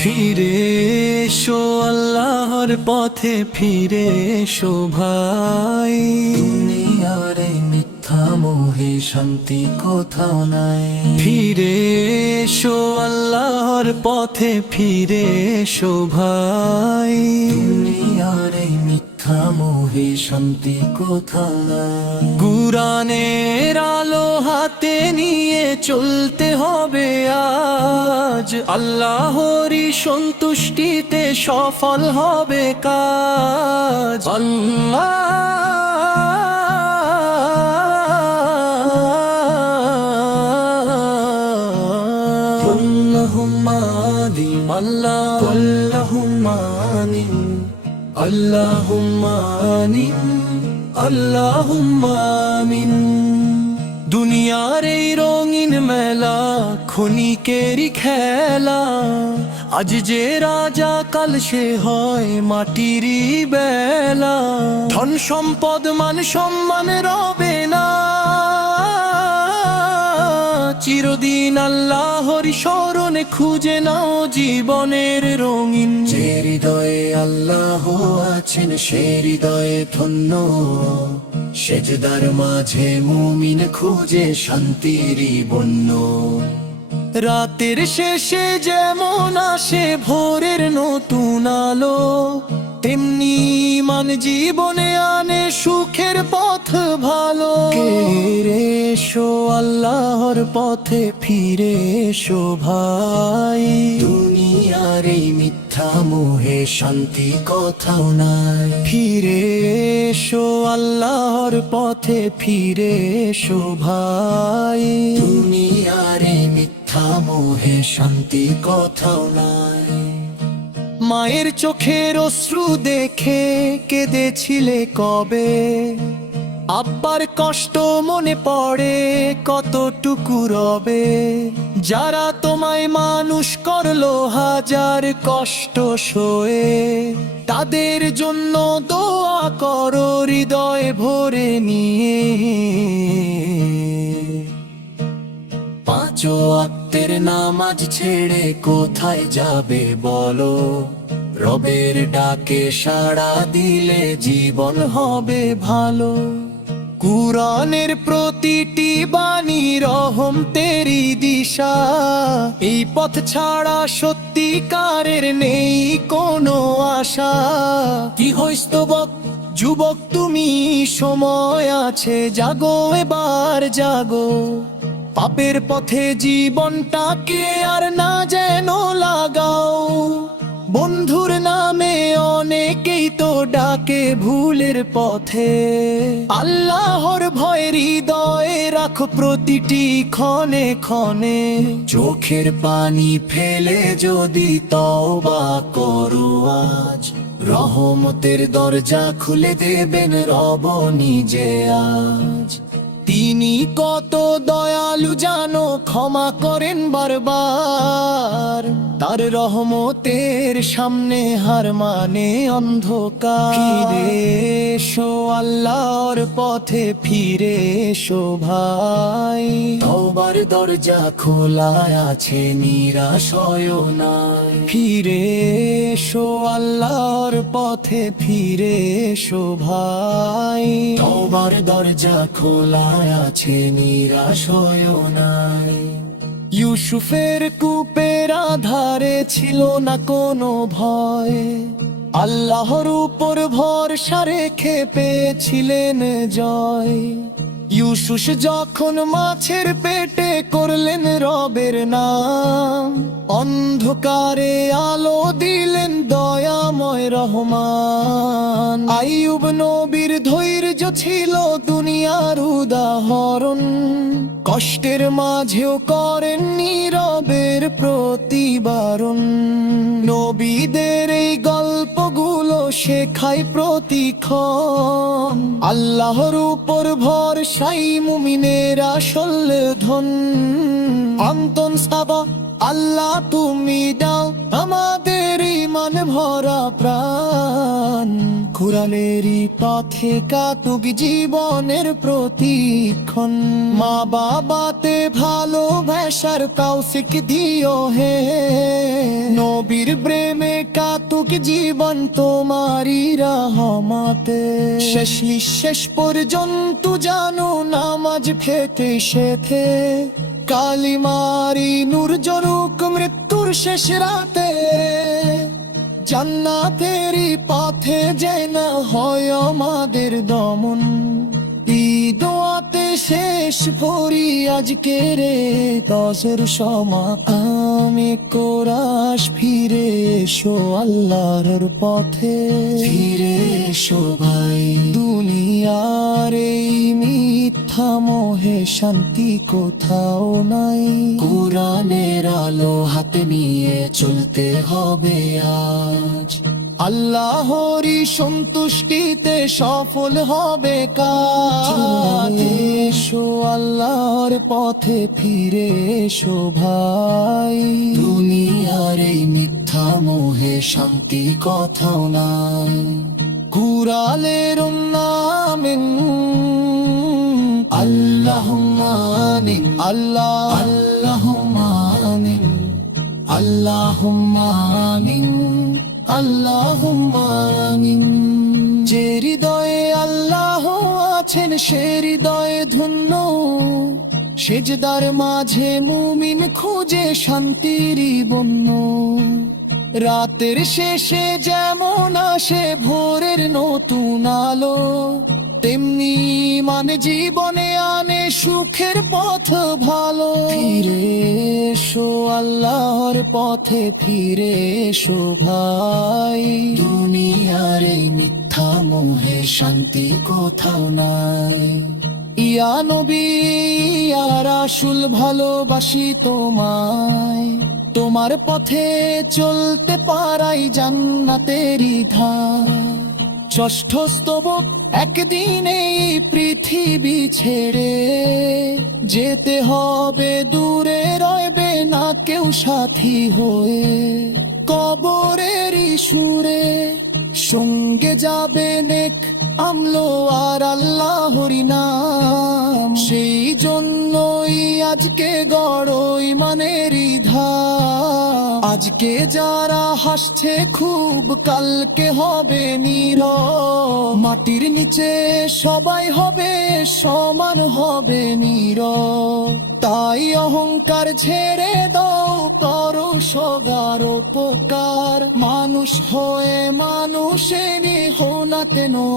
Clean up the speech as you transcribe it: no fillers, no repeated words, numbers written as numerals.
ফিরে এসো আল্লাহর পথে, ফিরে এসো ভাই। দুনিয়ার এই মিথ্যা মোহে শান্তি কোথাও নাই। ফিরে এসো আল্লাহর পথে, ফিরে এসো ভাই। দুনিয়ার এই মিথ্যা মোহে শান্তি কোথাও নাই। কুরআনের আলো হাতে নিয়ে চলতে হবে আজ, আল্লাহরই সন্তুষ্টিতে সফল হবে কাজ। আল্লাহুম্মা আমিন, আল্লাহুম্মা আমিন, আল্লাহুম্মা আমিন, আল্লাহুম্মা আমিন। দুনিয়ার এই রঙিন মেলা ক্ষণিকেরই খেলা, আজ যে রাজা কাল সে হয় মাটিরই বেলা। ধন সম্পদ মান সম্মান রবে না, চিরদিন আল্লাহর শরণে খুঁজে নাও জীবনের রঙিন। যে হৃদয়ে আল্লাহ আছেন সে হৃদয়ে ধন্য, সেজদার মাঝে মুমিন খুঁজে শান্তির বন্য। রাতের শেষে যেমন আসে ভোরের নতুন আলো, তেমনি মান জীবনে আনে সুখের পথ ভালো। ফিরে এসো আল্লাহর পথে, ফিরে এসো ভাই। দুনিয়ার এই মিথ্যা মোহে শান্তি কোথাও নাই। ফিরে এসো আল্লাহর পথে, ফিরে এসো ভাই। দুনিয়ার এই মিথ্যা মোহে শান্তি কোথাও নাই। মায়ের চোখের অশ্রু দেখে কেঁদেছিলে কবে, আব্বার কষ্ট মনে পড়ে কতটুকু রবে। যারা তোমায় মানুষ করলো হাজার কষ্ট সয়ে, তাদের জন্য দোয়া করো হৃদয় ভরে নিয়ে। পাঁচ ওয়াক্তের নামাজ ছেড়ে কোথায় যাবে বলো, রবের ডাকে সাড়া দিলে জীবন হবে ভালো। কুরআনের প্রতিটি বাণী রহম তেরি দিশা, এই পথ ছাড়া সত্যিকারের নেই কোনো আশা। কি হইস যুবক তুমি, সময় আছে, জাগো এবার জাগো। পাপের পথে জীবনটাকে আর না যেন লাগাও, বন্ধুর নামে অনেকেই তো ডাকে ভুলের পথে। আল্লাহর ভয় হৃদয়ে রাখো প্রতিটি ক্ষণে ক্ষণে, চোখের পানি ফেলে যদি তওবা করো আজ, রহমতের দরজা খুলে দেবেন রব নিজে আজ। তিনি কত দয়ালু জানো, ক্ষমা করেন বারবার, তার রহমতের সামনে হার মানে অন্ধকার। ফিরে এসো আল্লাহর পথে, ফিরে এসো ভাই। তওবার দরজা খোলা আছে, নিরাশ হয়ো নাই। ফিরে এসো আল্লাহর পথে, ফিরে এসো ভাই। তওবার দরজা খোলা আছে, নিরাশ হয়ো নাই। ইউসুফের কূপের আধারে ছিল না কোনো ভয়, আল্লাহর উপর ভরসা রেখে পেয়েছিলেন জয়। ইউসুফ যখন মাছের পেটে করলেন রবের নাম, অন্ধকারে আলো দিলেন দয়াময় রহমান। আইয়ুব নবীর ধৈর্য ছিল দুনিয়ার উদাহরণ, কষ্টের মাঝেও করেন নীরবের প্রতিবারণ। নবীদের এই গল্পগুলো শেখায় প্রতিক্ষণ, আল্লাহর উপর ভরসাই মুমিনের আসল ধন। আন্তন সাবা আল্লাহ তুমি দাও আমাদের ইমান ভরা প্রাণ, কুরআনেরই পথে কাটুক জীবনের প্রতিক্ষণ। মা বাবাতে ভালোবাসার তৌফিক দিও হে, নবীর প্রেমে কাটুক জীবন তোমারই রহমতে। শেষ নিঃশেষ পর্যন্ত জানো নামাজ ফেতে শেথে, কালিমারি নূর জরুক মৃত্যুর শেষ রাতে। জান্নাতেরই পথে যেন হয় আমাদের দমন, দোয়াতে শেষ ভরি আজকে রে দশের সময়। আমি কোরাস ফিরে এসো আল্লাহর পথে, ফিরে এসো ভাই। দুনিয়ার এই মিথ্যা মোহে শান্তি কোথাও নাই। কোরআনের আলো হাতে নিয়ে চলতে হবে আজ। আল্লাহরই সন্তুষ্টিতে সফল হবে কাজ। এসো আল্লাহর পথে ফিরে এসো ভাই। দুনিয়ার এই মিথ্যা মোহে শান্তি কোথাও নাই। কুরআনের নামে আল্লাহুম্মা আমিন, আল্লাহ আল্লাহুম্মা আমিন, আল্লাহুম্মা আমিন, আল্লাহুম্মা আমিন। যে হৃদয়ে আল্লাহ আছেন সে হৃদয়ে ধন্য, সেজদার মাঝে মুমিন খুঁজে শান্তির বন্য। রাতের শেষে যেমন আসে ভোরের নতুন আলো, তেমনি মানে জীবনে আনে সুখের পথ ভালো। ফিরে এসো আল্লাহর পথে ফিরে এসো ভাই। দুনিয়ার এই মিথ্যা মোহে শান্তি কোথাও নাই। ইয়া নবী ইয়া রাসূল ভালোবাসি তোমায়, তোমার পথে চলতে পারাই জান্নাতেরই ধার। ষষ্ঠ স্তবক একদিন এই পৃথিবী ছেড়ে যেতে হবে দূরে, রইবে না কেউ সাথী হয়ে। কবরেরই সুরে সঙ্গে যাবে নেক আমলো আর আল্লাহরি নাম। সেই জন্যই আজকে গড়ই মানেরই ধাম। আজকে যারা হাসছে খুব কালকে হবে নীরব, মাটির নিচে সবাই হবে সমান হবে নীরব। তাই অহংকার ছেড়ে দাও করো সগার উপকার, মানুষ হয়ে মানুষেরই হোনাতে নো।